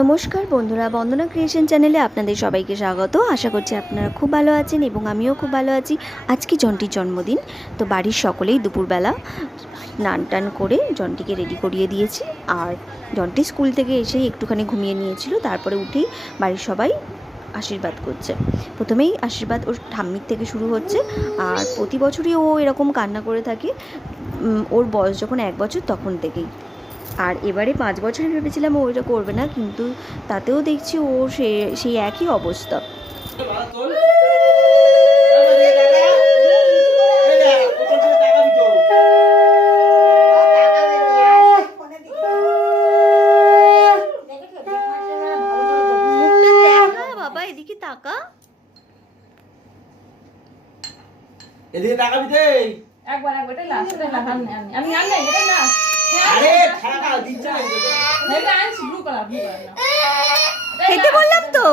নমস্কার বন্ধুরা, বন্দনা ক্রিয়েশন চ্যানেলে আপনাদের সবাইকে স্বাগত। আশা করছি আপনারা খুব ভালো আছেন এবং আমিও খুব ভালো আছি। আজকে জন্টির জন্মদিন, তো বাড়ির সকলেই দুপুরবেলা স্নান টান করে জন্টিকে রেডি করিয়ে দিয়েছি। আর জন্টি স্কুল থেকে এসেই একটুখানি ঘুমিয়ে নিয়েছিল, তারপরে উঠেই বাড়ির সবাই আশীর্বাদ করছে। প্রথমেই আশীর্বাদ ওর ঠাম্মির থেকে শুরু হচ্ছে, আর প্রতি বছরই ও এরকম কান্না করে থাকে। ওর বয়স যখন এক বছর, তখন থেকেই। আর এবারে পাঁচ বছরে ভেবেছিলাম ও ওইটা করবে না কিন্তু তাতেও দেখছি ও সে সেই একই অবস্থা এদিকে তাকা এদিকে তাকাবি তো একবার একবার এটা লাস্ট এটা লাগান আমি আমি আনলে এটা না আরে থাকা দিচ্ছে না এটা আনছি ব্লু কালার ব্লু কালার খেতে বললাম তো।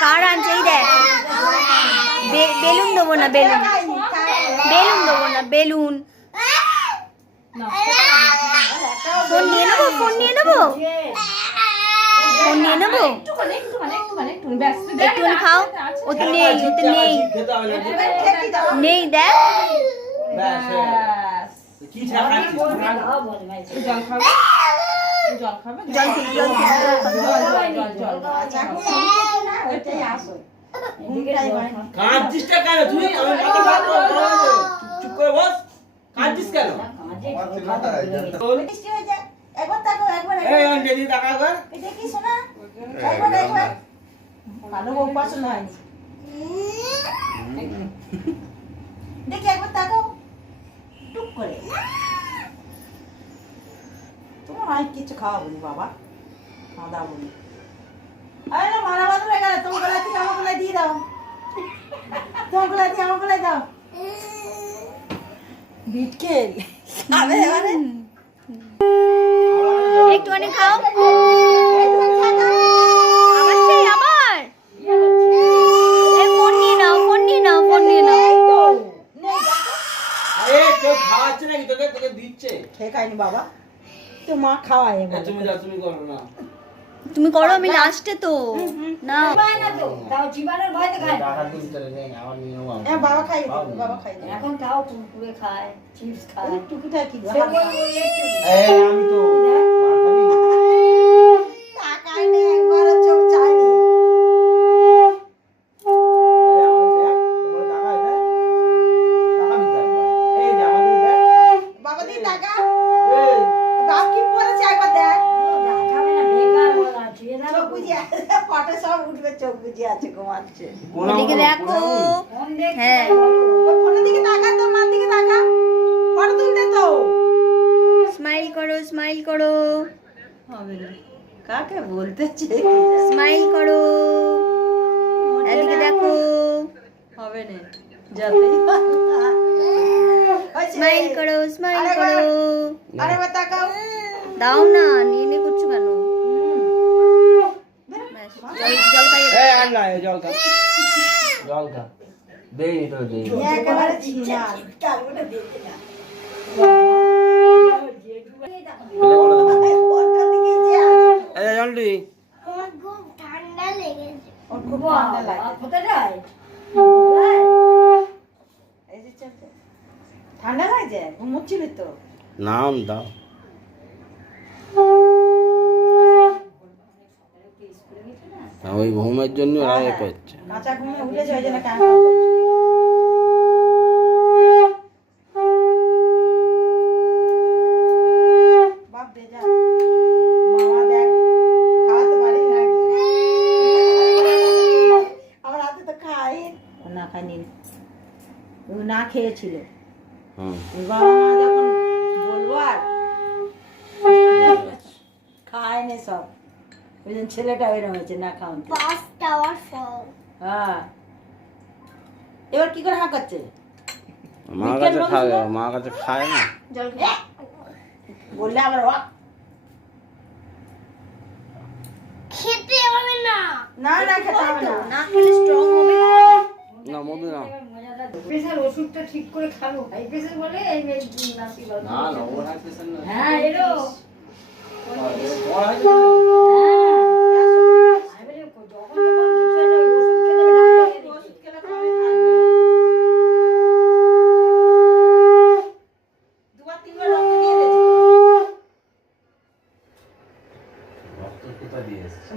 কার আনছে এই দেখ। বে- বেলুন দেবো না বেলুন। বেলুন দেবো না বেলুন। ফোন নিয়ে নেব ফোন নিয়ে নেব? ফোন নিয়ে নেব? একটুখানি খাও। ও তো নেই ও তো নেই। দেখ। ব্যাস, হ্যাঁ। ব্যাস জল খাবে জল খাবে জল জল জল জল জল জল কাঁদছিস কেন তুই আমি কথা বলব, বলব। চুপ- করে বস কাঁদছিস কেন বল। একবার তাকো একবার এই আন্টি তাকা একবার। এটা কি শোনা একবার একবার ভালো উপাসন হয়নি দেখি একবার তাকাও টুক করে অনেক কিছু খাওয়াবো নি বাবা। খাওয়া দাওয়া বলি আরে না মারা বাদ হয়ে গেল। তোমার গলায় থেকে আমার গলায় দিয়ে দাও। তোমার গলায় দিয়ে আমার গলায় দাও। বিটকেল। খাবে এবারে একটুখানি খাও। আরে দিচ্ছে। ঠেকায়নি বাবা। তো মা খাওয়ায় হ্যাঁ, তুমি যাও তুমি করো না তুমি করো আমি লাস্টে তো। না টাকা নেই আমার নিয়ে নেব হ্যাঁ বাবা খাই বাবা খাই এখন তাও কুকুরে খায় চিপস খায়। টুকিটা কি? এই আমি তো মার খাবি টাকায় নেই একবারও চোখ চায়নি এই আমাদের দেখ, ওপরে তাকায় দেখ। তাকাবি তো একবার। এই যে আমাদের দেখ। বাবা দি টাকা এই, বাপ কি পড়েছে একবার দেখ খাবে না বেকার বলা দিয়ে দাও চোখ বুঝিয়ে ফটো সব উঠবে চোখ আছে ঘুমাচ্ছে। এদিকে দেখো। হ্যাঁ। ফোনের দিকে তাকা তোর মার দিকে তাকা ফটো তুলতে তো। স্মাইল করো স্মাইল করো। হবে না। কাকে বলতেছে স্মাইল করো। এদিকে দেখো। হবে না। স্মাইল করো স্মাইল করো। আরে তাকাও। দাও না নিয়ে নে করছ কেন? জল এই জল খা। জল খা। দেইনি তোর দেইনি। একেবারে ছিনা। ওর খুব ঠান্ডা লাগে কোথায় যায়। ঠান্ডা লাগছে ঘুমোচ্ছিলি তো নাম দাও ওই ঘুমের জন্য ওরা এ করছে। কাঁচা ঘুমে দেখ খাওয়াতে পারি না। খায়নি। খেয়েছিল। বাবা মা যখন বলব আর খায় নে সব। ওই জন্য ছেলেটা ওইরকম হয়েছে না খাওয়ান হ্যাঁ। এবার কি করে হাঁ করছে মা কাছে খাবে মা কাছে খায় না? বললে আবার ও খেতে হবে না। না না খেতে হবে না। না খেলে স্ট্রং হবে। না মধু না প্রেসার ওষুধটা ঠিক করে খাব হাই প্রেসার বলে এই নাসি না না ওর হাই প্রেশার না। হ্যাঁ ওর হাই প্রেশার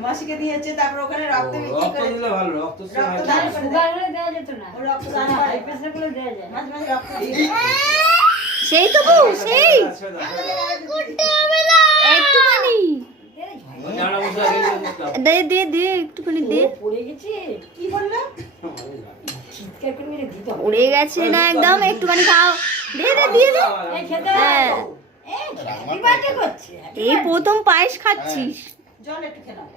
মাসিকে দিয়েছে তারপর ওখানে রক্ত বিক্রি রক্ত করে দিলে ভালো রক্ত সে রক্ত দান সুগার হলে দেওয়া যেত না। ও রক্ত দান করে। প্রেসার করে দেওয়া যায়। মাঝে মাঝে রক্ত সেই তো বউ সেই। ছেড়ে দাও। একটুখানি। ওই জানা বুঝা গেলে দিতে হবে। দে দে দে একটুখানি দে। পড়ে গেছে? কি বলল? চিৎকার করে মেরে দিতে। হবে উড়ে গেছে না একদম একটুখানি খাও। দে দে দিয়ে দে। হ্যাঁ। এই প্রথম পায়েস খাচ্ছিস। জল একটু খেলাম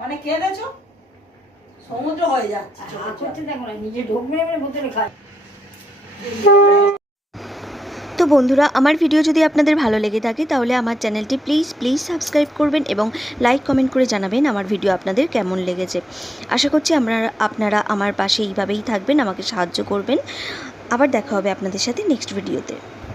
মানে কেঁদেছো সমুদ্র হয়ে যাচ্ছে করতে দেখো না নিজে ঢোক মেরে মেরে বোতলে খায়। তো বন্ধুরা আমার ভিডিও যদি আপনাদের ভালো লেগে থাকে তাহলে আমার চ্যানেলটি প্লিজ প্লিজ সাবস্ক্রাইব করবেন এবং লাইক কমেন্ট করে জানাবেন আমার ভিডিও আপনাদের কেমন লেগেছে। আশা করছি আমরা আপনারা আমার পাশে এইভাবেই থাকবেন আমাকে সাহায্য করবেন। আবার দেখা হবে আপনাদের সাথে নেক্সট ভিডিওতে